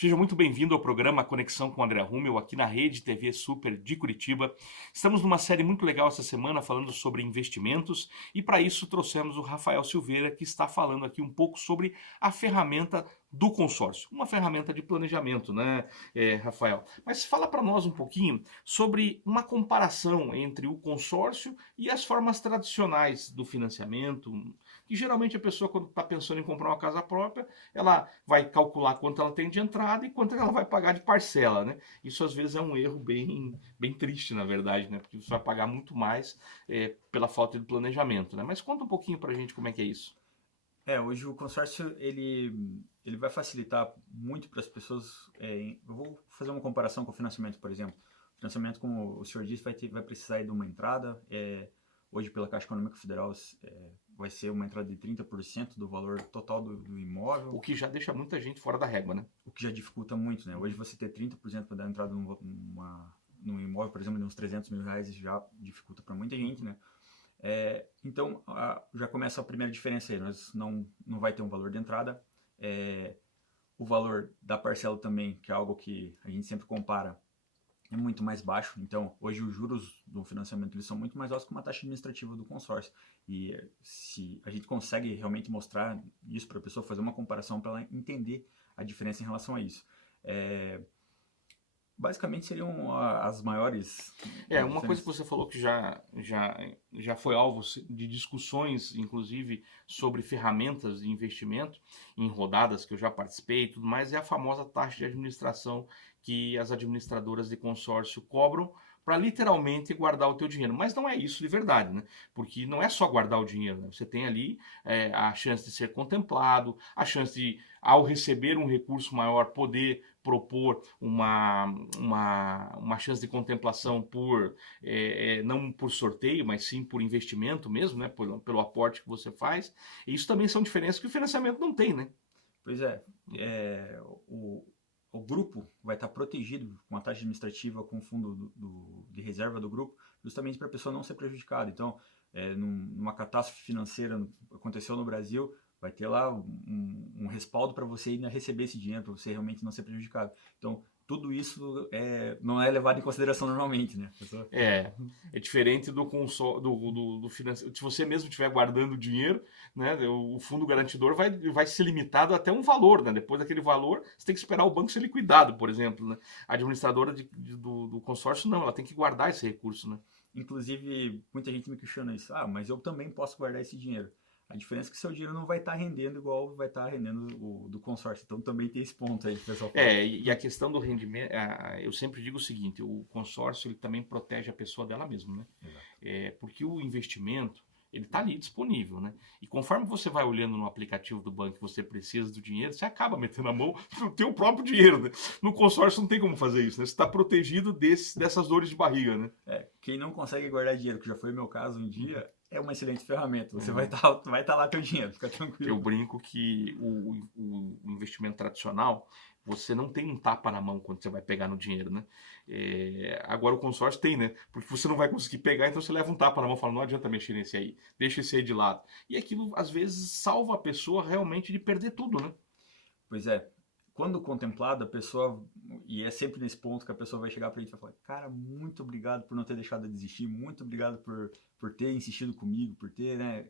Seja muito bem-vindo ao programa Conexão com André Rummel, aqui na Rede TV Super de Curitiba. Estamos numa série muito legal essa semana falando sobre investimentos e para isso trouxemos o Rafael Silveira, que está falando aqui um pouco sobre a ferramenta do consórcio, uma ferramenta de planejamento, né, Rafael? Mas fala para nós um pouquinho sobre uma comparação entre o consórcio e as formas tradicionais do financiamento, que geralmente a pessoa, quando está pensando em comprar uma casa própria, ela vai calcular quanto ela tem de entrada e quanto ela vai pagar de parcela, né? Isso às vezes é um erro bem triste, na verdade, né? Porque você vai pagar muito mais pela falta de planejamento, né? Mas conta um pouquinho pra gente como é que é isso. Hoje o consórcio ele vai facilitar muito para as pessoas. Eu vou fazer uma comparação com o financiamento, por exemplo. O financiamento, como o senhor disse, vai precisar aí de uma entrada. Hoje, pela Caixa Econômica Federal, vai ser uma entrada de 30% do valor total do imóvel, O que já deixa muita gente fora da régua, né? o que já dificulta muito, né? Hoje você ter 30% para dar entrada num imóvel, por exemplo, de uns 300 mil reais, já dificulta para muita gente, né? Então, já começa a primeira diferença aí. Nós não vai ter um valor de entrada. O valor da parcela também, que é algo que a gente sempre compara, é muito mais baixo. Então, hoje os juros do financiamento eles são muito mais altos que uma taxa administrativa do consórcio. E se a gente consegue realmente mostrar isso para a pessoa, fazer uma comparação para ela entender a diferença em relação a isso. Basicamente seriam as maiores Uma coisa que diferenças. você falou que já foi alvo de discussões, inclusive, sobre ferramentas de investimento em rodadas que eu já participei e tudo mais, é a famosa taxa de administração que as administradoras de consórcio cobram para literalmente guardar o teu dinheiro. Mas não é isso de verdade, né? Porque não é só guardar o dinheiro, né? Você tem ali a chance de ser contemplado, a chance de, ao receber um recurso maior, poder propor uma chance de contemplação por não por sorteio, mas sim por investimento mesmo, né? Pelo aporte que você faz. E isso também são diferenças que o financiamento não tem, né? Pois é, o grupo vai estar protegido com a taxa administrativa, com o fundo de reserva do grupo, justamente para a pessoa não ser prejudicada. Então, numa catástrofe financeira aconteceu no Brasil, vai ter lá um respaldo para você ainda receber esse dinheiro, para você realmente não ser prejudicado. Então, tudo isso não é levado em consideração normalmente, né? É, é diferente do consórcio, do financiamento. Se você mesmo estiver guardando dinheiro, né, o fundo garantidor vai ser limitado até um valor, né? Depois daquele valor, você tem que esperar o banco ser liquidado, por exemplo, né? A administradora do consórcio não, ela tem que guardar esse recurso, né? Inclusive, muita gente me questiona isso. Ah, mas eu também posso guardar esse dinheiro. A diferença é que seu dinheiro não vai estar rendendo igual vai estar rendendo o do consórcio. Então também tem esse ponto aí que o pessoal fala. E a questão do rendimento, eu sempre digo o seguinte, o consórcio ele também protege a pessoa dela mesma, né? Exato. Porque o investimento, ele está ali disponível, né? E conforme você vai olhando no aplicativo do banco que você precisa do dinheiro, você acaba metendo a mão no teu próprio dinheiro, né? No consórcio não tem como fazer isso, né? Você está protegido dessas dores de barriga, né? Quem não consegue guardar dinheiro, que já foi meu caso um Uhum. dia, é uma excelente ferramenta. Você É. vai tá lá teu dinheiro, fica Eu tranquilo. brinco que o investimento tradicional, você não tem um tapa na mão quando você vai pegar no dinheiro, né? Agora o consórcio tem, né? Porque você não vai conseguir pegar, então você leva um tapa na mão e fala, não adianta mexer nesse aí, deixa esse aí de lado. E aquilo, às vezes, salva a pessoa realmente de perder tudo, né? Pois é, quando contemplado, a pessoa, e é sempre nesse ponto que a pessoa vai chegar pra gente e vai falar, cara, muito obrigado por não ter deixado de desistir, muito obrigado por ter insistido comigo, por ter, né?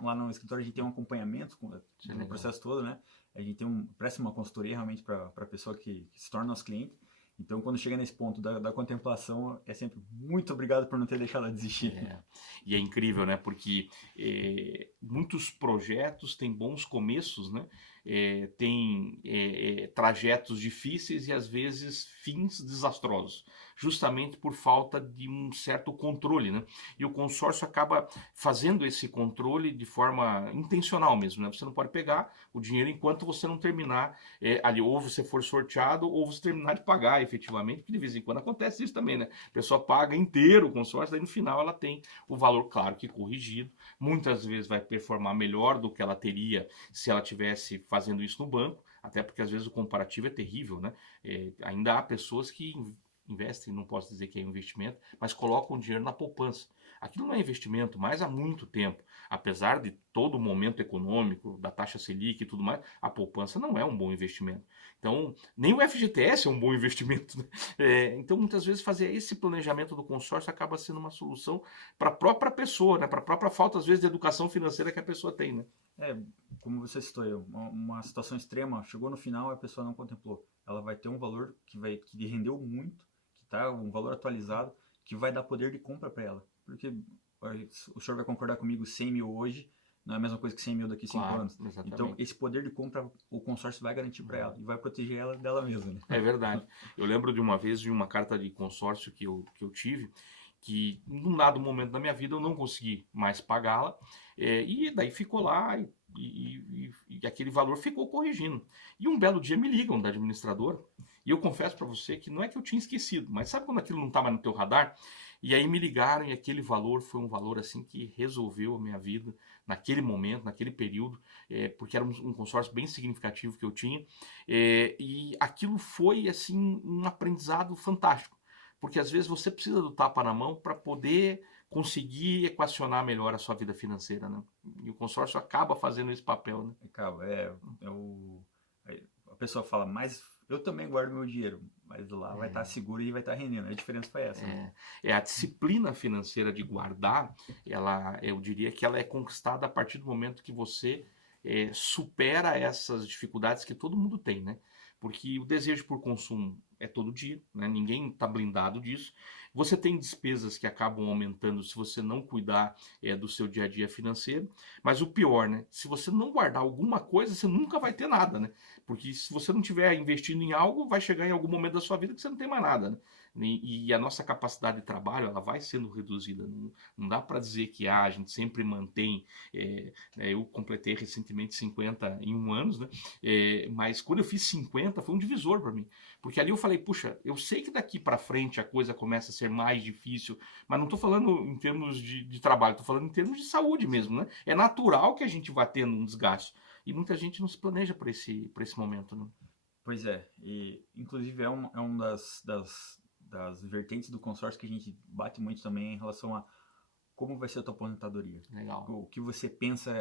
Lá no escritório a gente tem um acompanhamento Isso é no legal. processo todo, né? A gente presta uma consultoria realmente para a pessoa que se torna nosso cliente. Então, quando chega nesse ponto da contemplação, é sempre muito obrigado por não ter deixado de desistir. É, e é incrível, né? Porque muitos projetos têm bons começos, né? Tem trajetos difíceis e às vezes fins desastrosos, justamente por falta de um certo controle, né? E o consórcio acaba fazendo esse controle de forma intencional mesmo, né? Você não pode pegar o dinheiro enquanto você não terminar ali, ou você for sorteado, ou você terminar de pagar efetivamente, porque de vez em quando acontece isso também, né? A pessoa paga inteiro o consórcio, daí no final ela tem o valor, claro que corrigido. Muitas vezes vai performar melhor do que ela teria se ela tivesse fazendo isso no banco, até porque às vezes o comparativo é terrível, né? Ainda há pessoas que investem, não posso dizer que é investimento, mas colocam dinheiro na poupança. Aquilo não é investimento mais há muito tempo. Apesar de todo o momento econômico, da taxa Selic e tudo mais, a poupança não é um bom investimento. Então, nem o FGTS é um bom investimento, né? Então, muitas vezes, fazer esse planejamento do consórcio acaba sendo uma solução para a própria pessoa, né? Para a própria falta, às vezes, de educação financeira que a pessoa tem, né? Como você citou, uma situação extrema, chegou no final e a pessoa não contemplou. Ela vai ter um valor que rendeu muito, que tá um valor atualizado, que vai dar poder de compra para ela. Porque o senhor vai concordar comigo, 100 mil hoje não é a mesma coisa que 100 mil daqui a 5 anos. Exatamente. Então, esse poder de compra, o consórcio vai garantir para ela e vai proteger ela dela mesma. Né? É verdade. Eu lembro de uma vez de uma carta de consórcio que eu tive, que num dado momento da minha vida eu não consegui mais pagá-la, e daí ficou lá e aquele valor ficou corrigindo. E um belo dia me ligam da administradora, e eu confesso para você que não é que eu tinha esquecido, mas sabe quando aquilo não estava no teu radar? E aí me ligaram e aquele valor foi um valor assim que resolveu a minha vida naquele momento, naquele período, porque era um consórcio bem significativo que eu tinha, e aquilo foi assim um aprendizado fantástico, porque às vezes você precisa do tapa na mão para poder conseguir equacionar melhor a sua vida financeira, né? E o consórcio acaba fazendo esse papel, né? Acaba, a pessoa fala, mas eu também guardo meu dinheiro, mas lá vai estar seguro e vai estar rendendo. A diferença foi essa. Né? A disciplina financeira de guardar, eu diria que ela é conquistada a partir do momento que você supera essas dificuldades que todo mundo tem, né? Porque o desejo por consumo é todo dia, né? Ninguém está blindado disso. Você tem despesas que acabam aumentando se você não cuidar do seu dia a dia financeiro, mas o pior, né? Se você não guardar alguma coisa, você nunca vai ter nada, né? Porque se você não estiver investindo em algo, vai chegar em algum momento da sua vida que você não tem mais nada, né? E a nossa capacidade de trabalho, ela vai sendo reduzida. Não dá para dizer que a gente sempre mantém. Eu completei recentemente 51 anos, né? Mas quando eu fiz 50, foi um divisor para mim. Porque ali eu falei, puxa, eu sei que daqui para frente a coisa começa a ser mais difícil, mas não estou falando em termos de trabalho, estou falando em termos de saúde mesmo, né? É natural que a gente vá tendo um desgaste. E muita gente não se planeja para esse momento, né? Pois é, e inclusive é um das vertentes do consórcio que a gente bate muito também em relação a como vai ser a tua aposentadoria. Legal. O que você pensa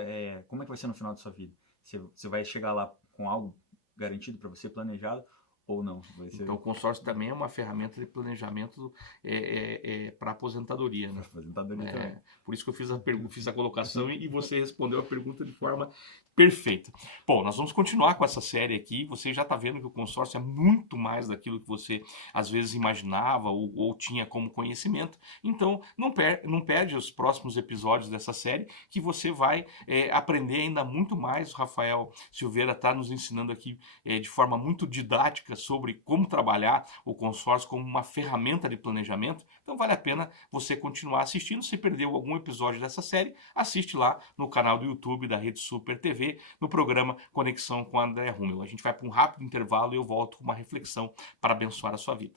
como é que vai ser no final da sua vida? Você vai chegar lá com algo garantido para você, planejado, ou não? Então o consórcio também é uma ferramenta de planejamento para aposentadoria, né? Para aposentadoria também. Por isso que eu fiz a colocação e você respondeu a pergunta de forma perfeita. Bom, nós vamos continuar com essa série aqui. Você já está vendo que o consórcio é muito mais daquilo que você às vezes imaginava ou tinha como conhecimento. Então, não perde os próximos episódios dessa série, que você vai aprender ainda muito mais. O Rafael Silveira está nos ensinando aqui de forma muito didática sobre como trabalhar o consórcio como uma ferramenta de planejamento. Então, vale a pena você continuar assistindo. Se perdeu algum episódio dessa série, assiste lá no canal do YouTube da Rede Super TV, no programa Conexão com André Rummel. A gente vai para um rápido intervalo e eu volto com uma reflexão para abençoar a sua vida.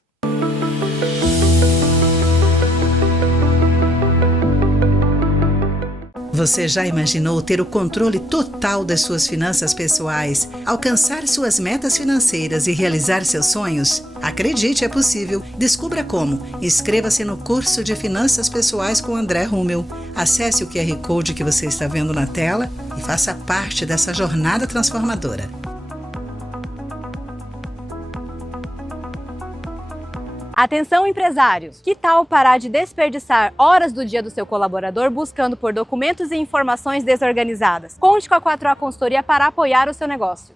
Você já imaginou ter o controle total das suas finanças pessoais, alcançar suas metas financeiras e realizar seus sonhos? Acredite, é possível. Descubra como. Inscreva-se no curso de Finanças Pessoais com André Rummel. Acesse o QR Code que você está vendo na tela e faça parte dessa jornada transformadora. Atenção, empresários! Que tal parar de desperdiçar horas do dia do seu colaborador buscando por documentos e informações desorganizadas? Conte com a 4A Consultoria para apoiar o seu negócio.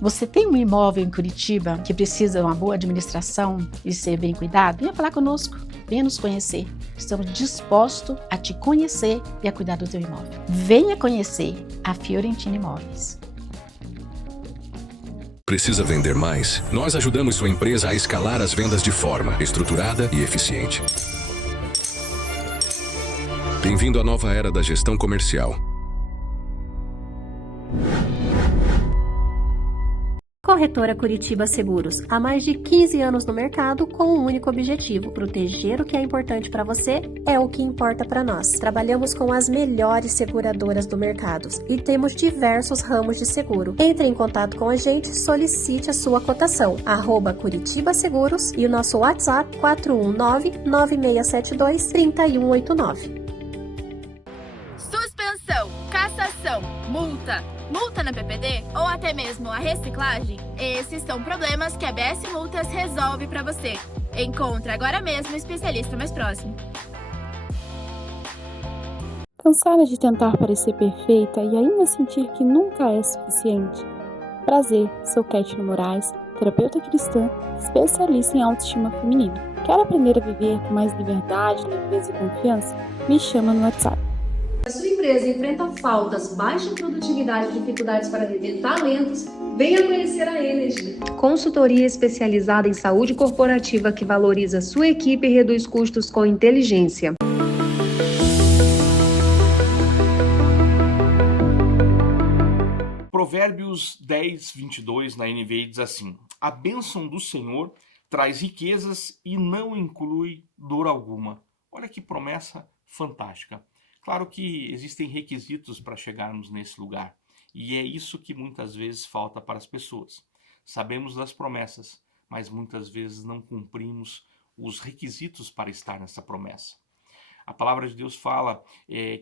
Você tem um imóvel em Curitiba que precisa de uma boa administração e ser bem cuidado? Venha falar conosco, venha nos conhecer. Estamos dispostos a te conhecer e a cuidar do teu imóvel. Venha conhecer a Fiorentina Imóveis. Precisa vender mais? Nós ajudamos sua empresa a escalar as vendas de forma estruturada e eficiente. Bem-vindo à nova era da gestão comercial. Corretora Curitiba Seguros, há mais de 15 anos no mercado com um único objetivo: proteger o que é importante para você é o que importa para nós. Trabalhamos com as melhores seguradoras do mercado e temos diversos ramos de seguro. Entre em contato com a gente, solicite a sua cotação, @Curitiba Seguros e o nosso WhatsApp 419-9672-3189. Suspensão, cassação, multa na PPD ou até mesmo a reciclagem? Esses são problemas que a BS Multas resolve para você. Encontre agora mesmo o especialista mais próximo. Cansada de tentar parecer perfeita e ainda sentir que nunca é suficiente? Prazer, sou Kétila Moraes, terapeuta cristã, especialista em autoestima feminina. Quer aprender a viver com mais liberdade, leveza e confiança? Me chama no WhatsApp. Se a sua empresa enfrenta faltas, baixa produtividade e dificuldades para reter talentos, venha conhecer a Energy. Consultoria especializada em saúde corporativa que valoriza sua equipe e reduz custos com inteligência. Provérbios 10, 22 na NVI diz assim: a bênção do Senhor traz riquezas e não inclui dor alguma. Olha que promessa fantástica. Claro que existem requisitos para chegarmos nesse lugar, e é isso que muitas vezes falta para as pessoas. Sabemos das promessas, mas muitas vezes não cumprimos os requisitos para estar nessa promessa. A palavra de Deus fala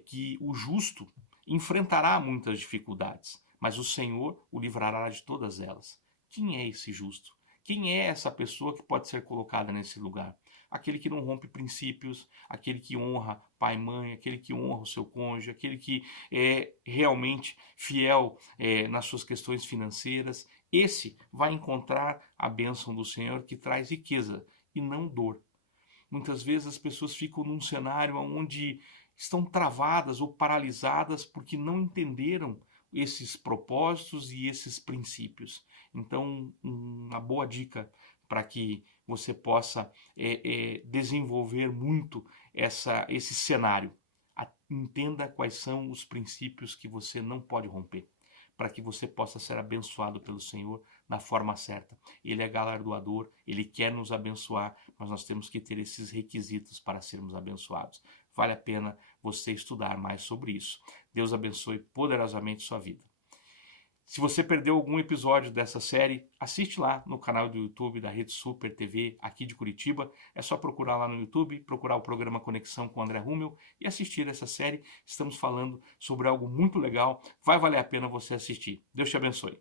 que o justo enfrentará muitas dificuldades, mas o Senhor o livrará de todas elas. Quem é esse justo? Quem é essa pessoa que pode ser colocada nesse lugar? Aquele que não rompe princípios, aquele que honra pai e mãe, aquele que honra o seu cônjuge, aquele que é realmente fiel nas suas questões financeiras. Esse vai encontrar a bênção do Senhor que traz riqueza e não dor. Muitas vezes as pessoas ficam num cenário onde estão travadas ou paralisadas porque não entenderam esses propósitos e esses princípios. Então, uma boa dica para que você possa desenvolver muito esse cenário. Entenda quais são os princípios que você não pode romper, para que você possa ser abençoado pelo Senhor na forma certa. Ele é galardoador, Ele quer nos abençoar, mas nós temos que ter esses requisitos para sermos abençoados. Vale a pena você estudar mais sobre isso. Deus abençoe poderosamente sua vida. Se você perdeu algum episódio dessa série, assiste lá no canal do YouTube da Rede Super TV aqui de Curitiba. É só procurar lá no YouTube, procurar o programa Conexão com André Rummel e assistir essa série. Estamos falando sobre algo muito legal. Vai valer a pena você assistir. Deus te abençoe.